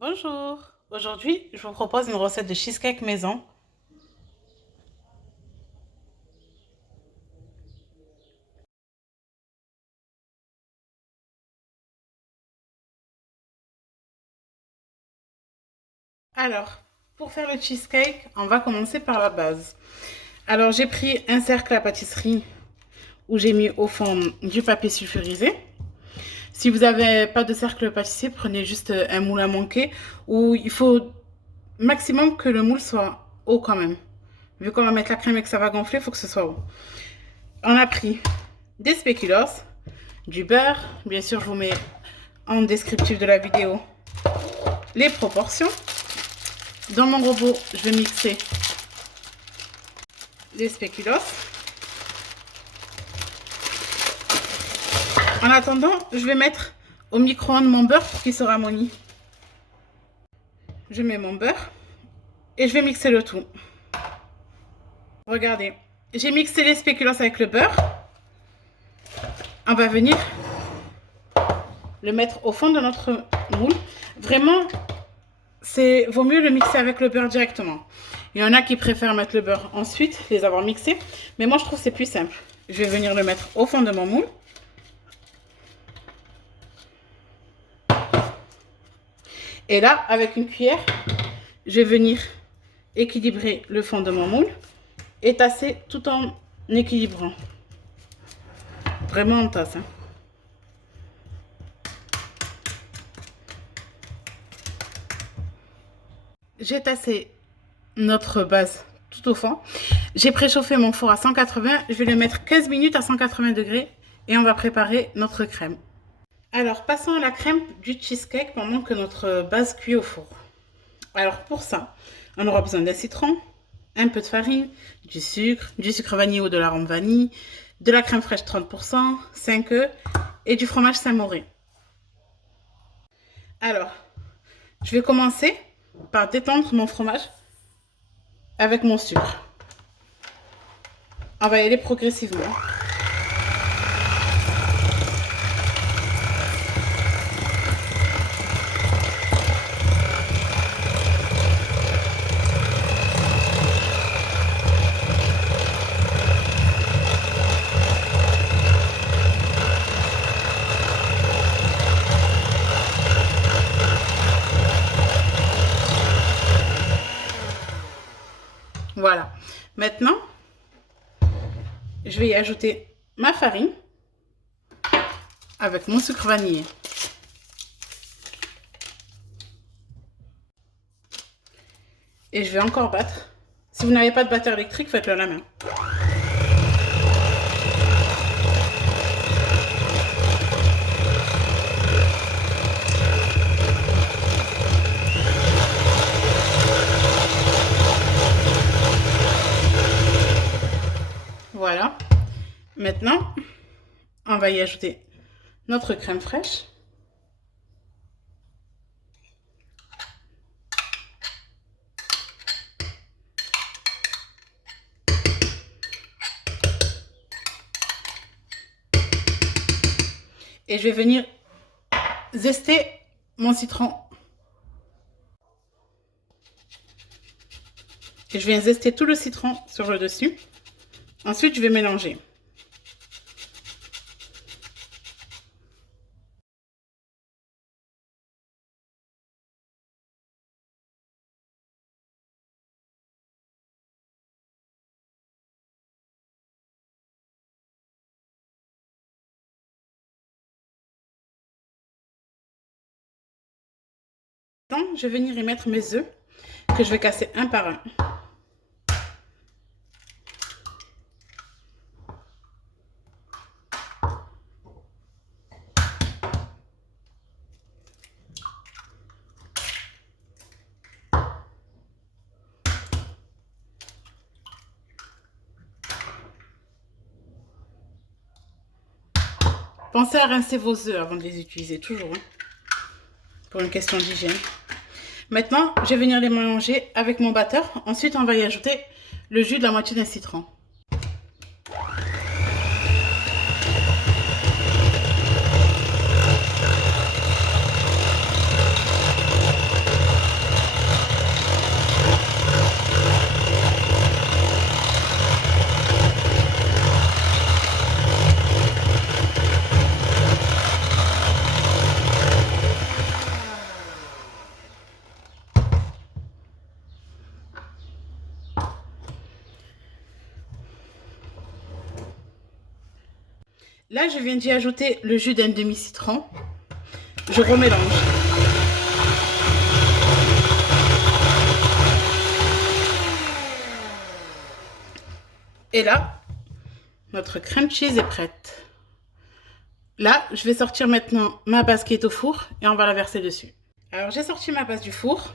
Bonjour, aujourd'hui je vous propose une recette de cheesecake maison. Alors, pour faire le cheesecake, on va commencer par la base. Alors j'ai pris un cercle à pâtisserie où j'ai mis au fond du papier sulfurisé. Si vous n'avez pas de cercle pâtissier, prenez juste un moule à manquer où il faut maximum que le moule soit haut quand même. Vu qu'on va mettre la crème et que ça va gonfler, il faut que ce soit haut. On a pris des spéculoos, du beurre. Bien sûr, je vous mets en descriptif de la vidéo les proportions. Dans mon robot, je vais mixer les spéculoos. En attendant, je vais mettre au micro-ondes mon beurre pour qu'il se ramollit. Je mets mon beurre et je vais mixer le tout. Regardez, j'ai mixé les spéculoos avec le beurre. On va venir le mettre au fond de notre moule. Vraiment, vaut mieux le mixer avec le beurre directement. Il y en a qui préfèrent mettre le beurre ensuite, les avoir mixés. Mais moi, je trouve que c'est plus simple. Je vais venir le mettre au fond de mon moule. Et là, avec une cuillère, je vais venir équilibrer le fond de mon moule et tasser tout en équilibrant. Vraiment, on tasse. J'ai tassé notre base tout au fond. J'ai préchauffé mon four à 180. Je vais le mettre 15 minutes à 180 degrés et on va préparer notre crème. Alors, passons à la crème du cheesecake pendant que notre base cuit au four. Alors, pour ça, on aura besoin d'un citron, un peu de farine, du sucre vanillé ou de l'arôme vanille, de la crème fraîche 30%, 5 œufs et du fromage Saint-Mauré. Alors, je vais commencer par détendre mon fromage avec mon sucre. On va y aller progressivement. Voilà. Maintenant, je vais y ajouter ma farine avec mon sucre vanillé. Et je vais encore battre. Si vous n'avez pas de batteur électrique, faites-le à la main. Voilà. Maintenant, on va y ajouter notre crème fraîche. Et je vais venir zester mon citron. Et je viens zester tout le citron sur le dessus. Ensuite, je vais mélanger. Maintenant, je vais venir y mettre mes œufs que je vais casser un par un. Pensez à rincer vos œufs avant de les utiliser, toujours, pour une question d'hygiène. Maintenant, je vais venir les mélanger avec mon batteur. Ensuite, on va y ajouter le jus de la moitié d'un citron. Là, je viens d'y ajouter le jus d'un demi-citron. Je remélange. Et là, notre crème cheese est prête. Là, je vais sortir maintenant ma base qui est au four et on va la verser dessus. Alors, j'ai sorti ma base du four.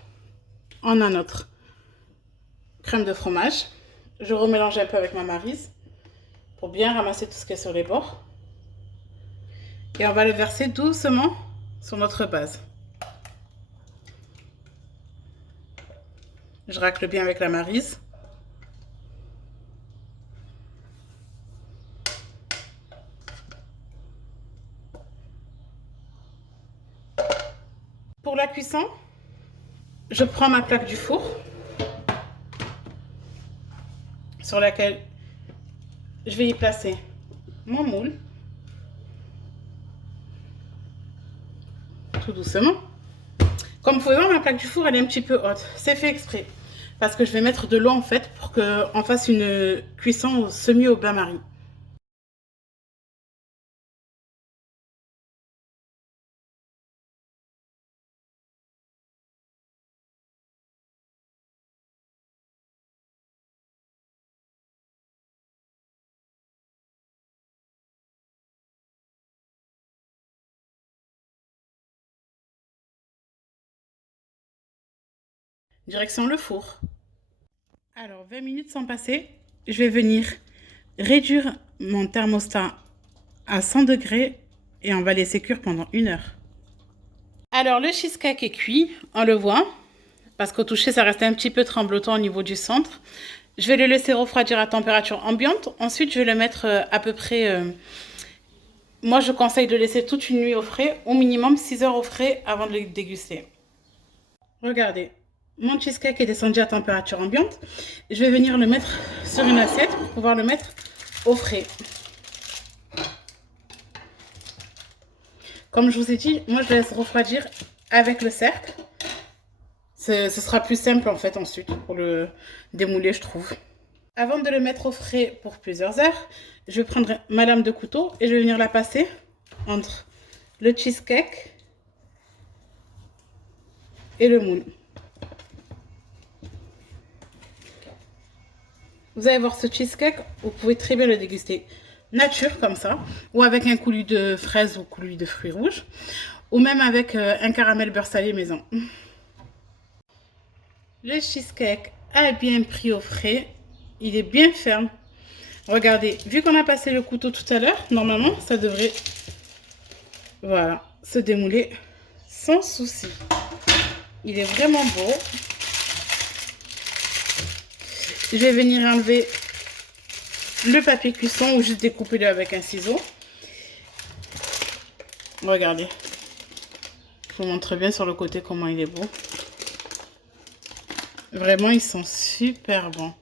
On a notre crème de fromage. Je remélange un peu avec ma maryse pour bien ramasser tout ce qui est sur les bords. Et on va le verser doucement sur notre base. Je racle bien avec la maryse. Pour la cuisson, je prends ma plaque du four sur laquelle je vais y placer mon moule. Tout doucement. Comme vous pouvez voir, ma plaque du four, elle est un petit peu haute. C'est fait exprès. Parce que je vais mettre de l'eau en fait pour qu'on fasse une cuisson semi au bain-marie. Direction le four. Alors, 20 minutes sont passées. Je vais venir réduire mon thermostat à 100 degrés et on va laisser cuire pendant 1 heure. Alors, le cheesecake est cuit, on le voit, parce qu'au toucher, ça reste un petit peu tremblotant au niveau du centre. Je vais le laisser refroidir à température ambiante. Ensuite, je vais le mettre à peu près... moi, je conseille de laisser toute une nuit au frais, au minimum 6 heures au frais avant de le déguster. Regardez, mon cheesecake est descendu à température ambiante. Je vais venir le mettre sur une assiette pour pouvoir le mettre au frais. Comme je vous ai dit, moi je le laisse refroidir avec le cercle. Ce sera plus simple en fait ensuite pour le démouler, je trouve. Avant de le mettre au frais pour plusieurs heures, je vais prendre ma lame de couteau et je vais venir la passer entre le cheesecake et le moule. Vous allez voir ce cheesecake, vous pouvez très bien le déguster nature comme ça, ou avec un coulis de fraises ou coulis de fruits rouges, ou même avec un caramel beurre salé maison. Le cheesecake a bien pris au frais, il est bien ferme. Regardez, vu qu'on a passé le couteau tout à l'heure, normalement ça devrait, voilà, se démouler sans souci. Il est vraiment beau. Je vais venir enlever le papier cuisson ou juste découper-le avec un ciseau. Regardez. Je vous montre bien sur le côté comment il est beau. Vraiment, ils sont super bons.